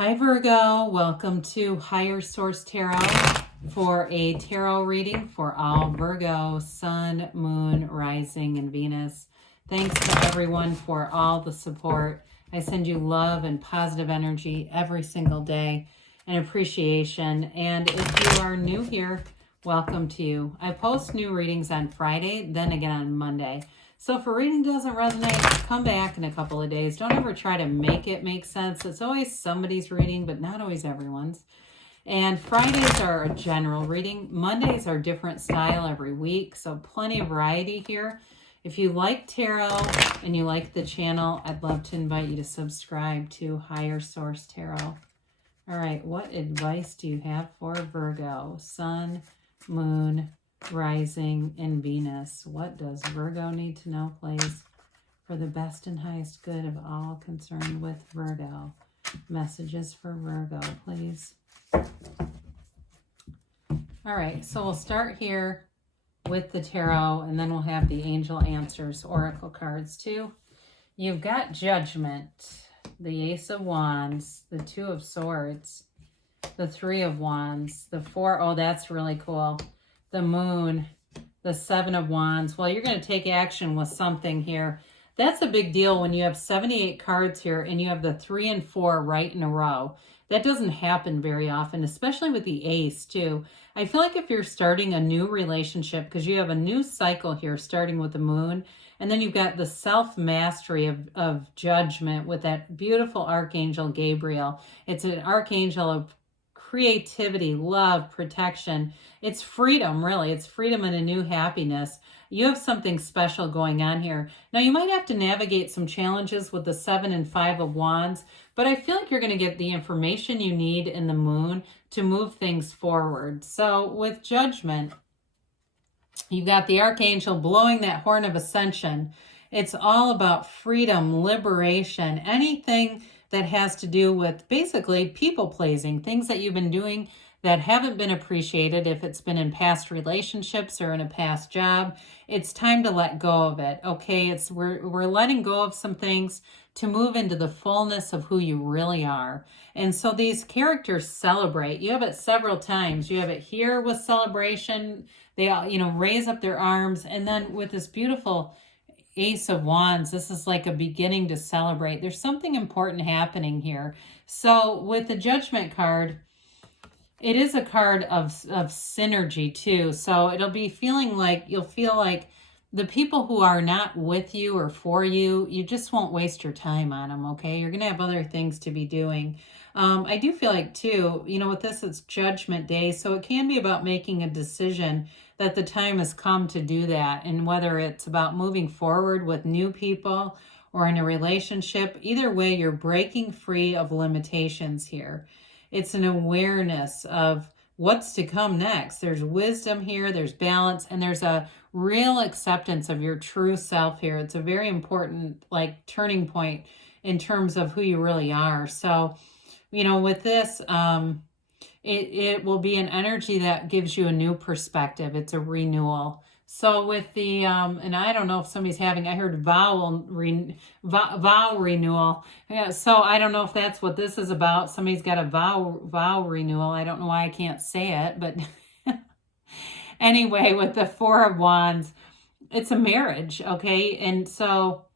Hi Virgo, welcome to Higher Source Tarot for a tarot reading for all Virgo, Sun, Moon, Rising, and Venus. Thanks to everyone for all the support. I send you love and positive energy every single day and appreciation. And if you are new here, welcome to you. I post new readings on Friday, then again on Monday. So if a reading doesn't resonate, come back in a couple of days. Don't ever try to make it make sense. It's always somebody's reading, but not always everyone's. And Fridays are a general reading. Mondays are different style every week, so plenty of variety here. If you like tarot and you like the channel, I'd love to invite you to subscribe to Higher Source Tarot. All right, what advice do you have for Virgo? Sun, Moon, Rising, and Venus. What does Virgo need to know, please, for the best and highest good of all concerned with Virgo? Messages for Virgo, please. All right, so we'll start here with the tarot, and then we'll have the angel answers, oracle cards too. You've got Judgment, the Ace of Wands, the Two of Swords, the Three of Wands, the Four. Oh, that's really cool. The Moon, the Seven of Wands. Well, you're going to take action with something here. That's a big deal when you have 78 cards here and you have the 3 and 4 right in a row. That doesn't happen very often, especially with the Ace too. I feel like if you're starting a new relationship, because you have a new cycle here starting with the Moon, and then you've got the self-mastery of Judgment with that beautiful Archangel Gabriel. It's an archangel of creativity, love, protection. It's freedom, really. It's freedom and a new happiness. You have something special going on here. Now, you might have to navigate some challenges with the 7 and 5 of Wands, but I feel like you're going to get the information you need in the Moon to move things forward. So with Judgment, you've got the Archangel blowing that horn of ascension. It's all about freedom, liberation, anything that has to do with basically people-pleasing, things that you've been doing that haven't been appreciated. If it's been in past relationships or in a past job, it's time to let go of it, okay? We're letting go of some things to move into the fullness of who you really are. And so these characters celebrate. You have it several times. You have it here with celebration. They all, raise up their arms. And then with this beautiful Ace of Wands, this is like a beginning to celebrate. There's something important happening here. So with the Judgment card, it is a card of synergy too. So it'll be feeling like, you'll feel like the people who are not with you or for you, you just won't waste your time on them, okay? You're going to have other things to be doing. I do feel like too, with this, it's Judgment Day. So it can be about making a decision that the time has come to do that. And whether it's about moving forward with new people or in a relationship, either way, you're breaking free of limitations here. It's an awareness of what's to come next. There's wisdom here, there's balance, and there's a real acceptance of your true self here. It's a very important turning point in terms of who you really are. So, with this, it will be an energy that gives you a new perspective. It's a renewal. So with the, and I don't know if somebody's having, I heard vow renewal. Yeah, so I don't know if that's what this is about. Somebody's got a vow renewal. I don't know why I can't say it, but anyway, with the 4 of Wands, it's a marriage, okay? And so,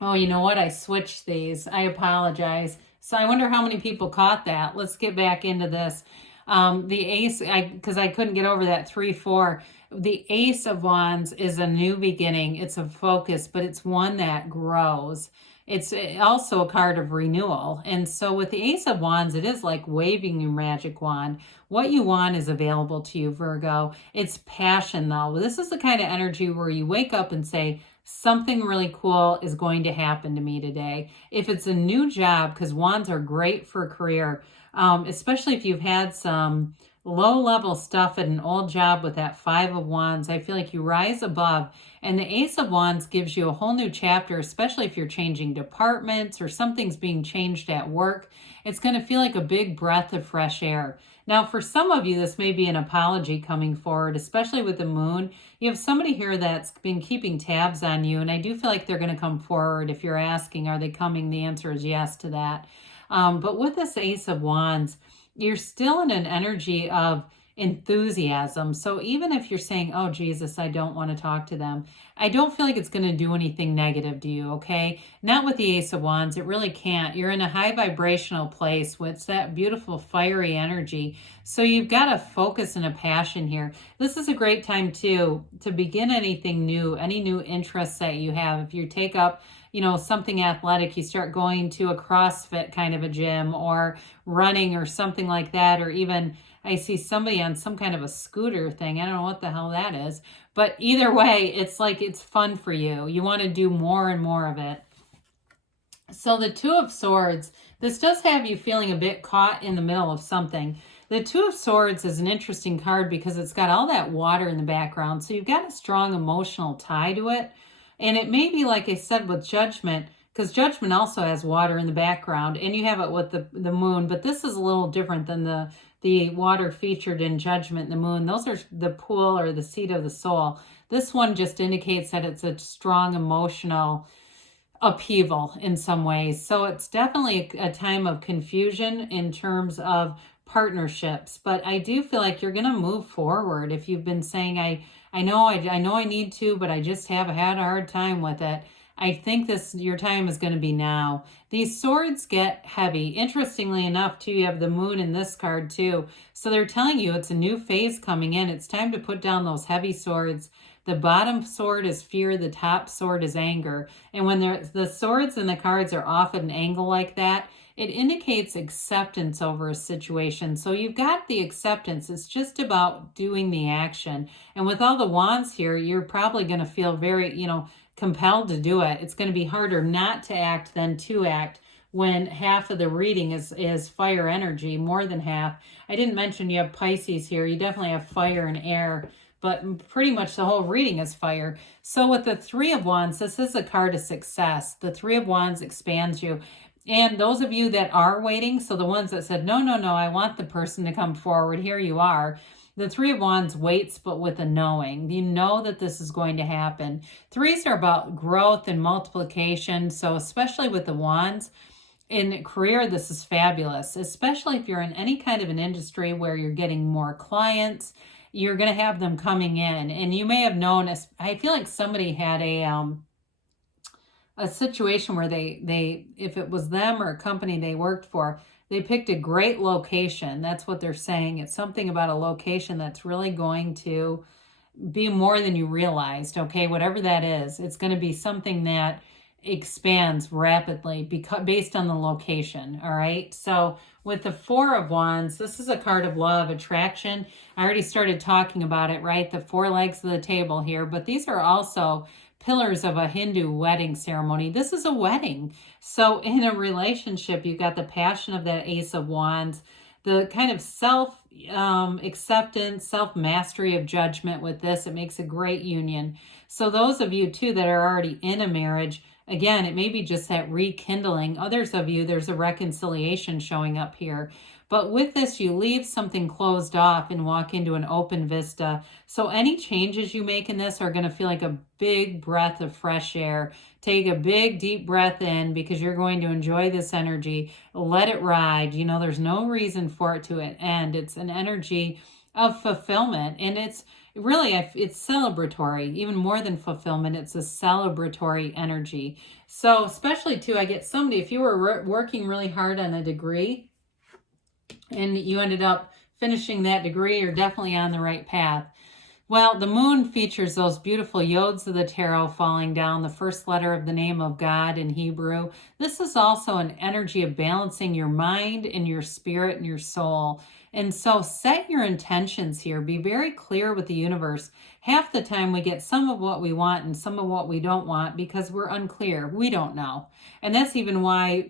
oh, you know what? I switched these. I apologize. So I wonder how many people caught that. Let's get back into this. The Ace, because I couldn't get over that 3-4. The Ace of Wands is a new beginning. It's a focus, but it's one that grows. It's also a card of renewal. And so with the Ace of Wands, it is like waving your magic wand. What you want is available to you, Virgo. It's passion, though. This is the kind of energy where you wake up and say, something really cool is going to happen to me today. If it's a new job, because wands are great for a career, especially if you've had some low-level stuff at an old job with that Five of Wands. I feel like you rise above, and the Ace of Wands gives you a whole new chapter, especially if you're changing departments or something's being changed at work. It's going to feel like a big breath of fresh air. Now, for some of you, this may be an apology coming forward, especially with the moon. You have somebody here that's been keeping tabs on you, and I do feel like they're going to come forward. If you're asking, are they coming? The answer is yes to that. But with this Ace of Wands, you're still in an energy of enthusiasm. So even if you're saying, oh, Jesus, I don't want to talk to them, I don't feel like it's going to do anything negative to you, okay? Not with the Ace of Wands. It really can't. You're in a high vibrational place with that beautiful fiery energy. So you've got a focus and a passion here. This is a great time, too, to begin anything new, any new interests that you have. If you take up something athletic, you start going to a CrossFit kind of a gym or running or something like that, or even I see somebody on some kind of a scooter thing. I don't know what the hell that is, but either way, it's like it's fun for you. You want to do more and more of it. So the Two of Swords, this does have you feeling a bit caught in the middle of something. The Two of Swords is an interesting card because it's got all that water in the background, so you've got a strong emotional tie to it. And it may be, like I said, with Judgment, because Judgment also has water in the background, and you have it with the moon, but this is a little different than the water featured in Judgment and the moon. Those are the pool or the seat of the soul. This one just indicates that it's a strong emotional upheaval in some ways. So it's definitely a time of confusion in terms of partnerships, but I do feel like you're going to move forward. If you've been saying, I know I need to, but I just have had a hard time with it, I think your time is going to be now. These swords get heavy. Interestingly enough, too, you have the moon in this card, too. So they're telling you it's a new phase coming in. It's time to put down those heavy swords. The bottom sword is fear. The top sword is anger. And when the swords and the cards are off at an angle like that, it indicates acceptance over a situation. So you've got the acceptance. It's just about doing the action. And with all the wands here, you're probably going to feel very, compelled to do it. It's going to be harder not to act than to act when half of the reading is fire energy, more than half. I didn't mention you have Pisces here. You definitely have fire and air, but pretty much the whole reading is fire. So with the Three of Wands, this is a card of success. The Three of Wands expands you. And those of you that are waiting, so the ones that said, no, I want the person to come forward, here you are. The Three of Wands waits, but with a knowing. You know that this is going to happen. Threes are about growth and multiplication. So especially with the Wands, in career, this is fabulous, especially if you're in any kind of an industry where you're getting more clients. You're going to have them coming in. And you may have known, I feel like somebody had a situation where they if it was them or a company they worked for, they picked a great location. That's what they're saying. It's something about a location that's really going to be more than you realized, okay? Whatever that is, it's going to be something that expands rapidly based on the location, all right? So with the Four of Wands, this is a card of love, attraction. I already started talking about it, right? The four legs of the table here, but these are also pillars of a Hindu wedding ceremony. This is a wedding. So in a relationship, you've got the passion of that Ace of Wands, the kind of self-acceptance, self-mastery of Judgment with this. It makes a great union. So those of you, too, that are already in a marriage, again, it may be just that rekindling. Others of you, there's a reconciliation showing up here. But with this, you leave something closed off and walk into an open vista. So any changes you make in this are going to feel like a big breath of fresh air. Take a big, deep breath in because you're going to enjoy this energy. Let it ride. There's no reason for it to end. It's an energy of fulfillment. And it's really, it's celebratory. Even more than fulfillment, it's a celebratory energy. So especially, too, I get somebody, if you were working really hard on a degree, and you ended up finishing that degree, you're definitely on the right path. Well, the moon features those beautiful yods of the tarot falling down, the first letter of the name of God in Hebrew. This is also an energy of balancing your mind and your spirit and your soul. And so set your intentions here. Be very clear with the universe. Half the time we get some of what we want and some of what we don't want because we're unclear. We don't know. And that's even why,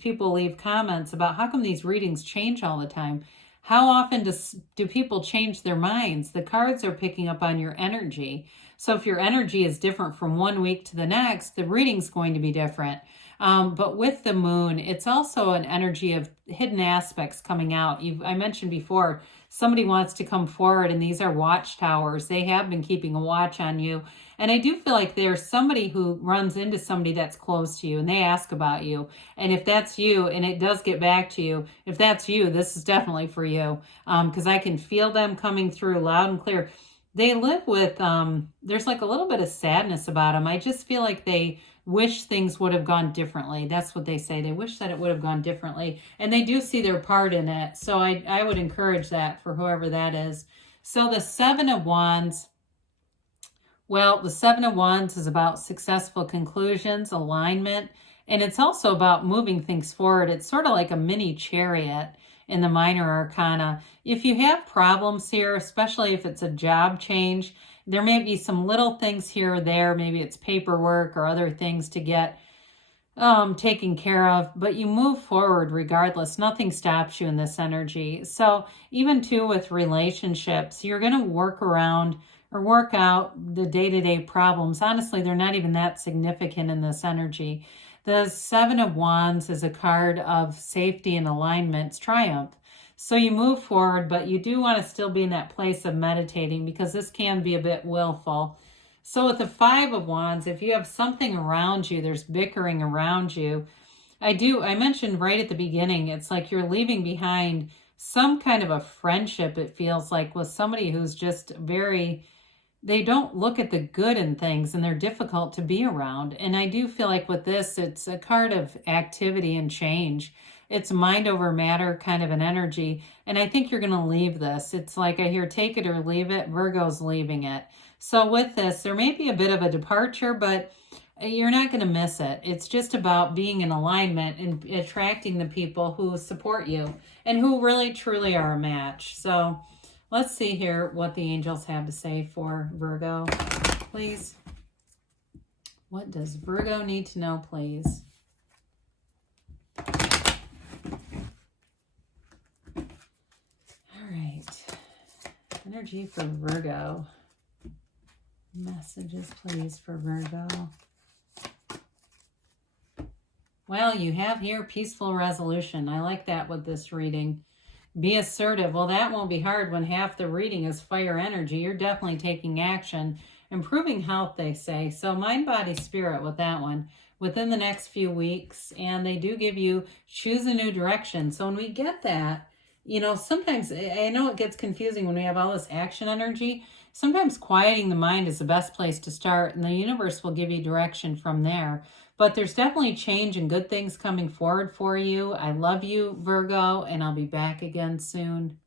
people leave comments about how come these readings change all the time. How often do people change their minds? The cards are picking up on your energy. So if your energy is different from one week to the next, the reading's going to be different. But with the moon, it's also an energy of hidden aspects coming out. I mentioned before, somebody wants to come forward, and these are watchtowers. They have been keeping a watch on you. And I do feel like there's somebody who runs into somebody that's close to you, and they ask about you. And if that's you, and it does get back to you, if that's you, this is definitely for you. Because I can feel them coming through loud and clear. They live with, there's like a little bit of sadness about them. I just feel like they wish things would have gone differently. That's what they say. They wish that it would have gone differently. And they do see their part in it. So I would encourage that for whoever that is. So the Seven of Wands, well, the Seven of Wands is about successful conclusions, alignment, and it's also about moving things forward. It's sort of like a mini chariot in the minor arcana. If you have problems here, especially if it's a job change, there may be some little things here or there. Maybe it's paperwork or other things to get taken care of, but you move forward regardless. Nothing stops you in this energy. So even too with relationships, you're going to work around or work out the day-to-day problems. Honestly, they're not even that significant in this energy. The Seven of Wands is a card of safety and alignment. It's triumph. So you move forward, but you do want to still be in that place of meditating because this can be a bit willful. So with the Five of Wands, if you have something around you, there's bickering around you. I mentioned right at the beginning, it's like you're leaving behind some kind of a friendship, it feels like, with somebody who's just they don't look at the good in things and they're difficult to be around. And I do feel like with this, it's a card of activity and change. It's mind over matter kind of an energy. And I think you're going to leave this. It's like I hear take it or leave it. Virgo's leaving it. So with this, there may be a bit of a departure, but you're not going to miss it. It's just about being in alignment and attracting the people who support you and who really truly are a match. So let's see here what the angels have to say for Virgo, please. What does Virgo need to know, please? All right. Energy for Virgo. Messages, please, for Virgo. Well, you have here peaceful resolution. I like that with this reading. Be assertive. Well, that won't be hard when half the reading is fire energy. You're definitely taking action. Improving health, they say. So mind, body, spirit with that one within the next few weeks. And they do give you choose a new direction. So when we get that, sometimes I know it gets confusing when we have all this action energy. Sometimes quieting the mind is the best place to start, and the universe will give you direction from there. But there's definitely change and good things coming forward for you. I love you, Virgo, and I'll be back again soon.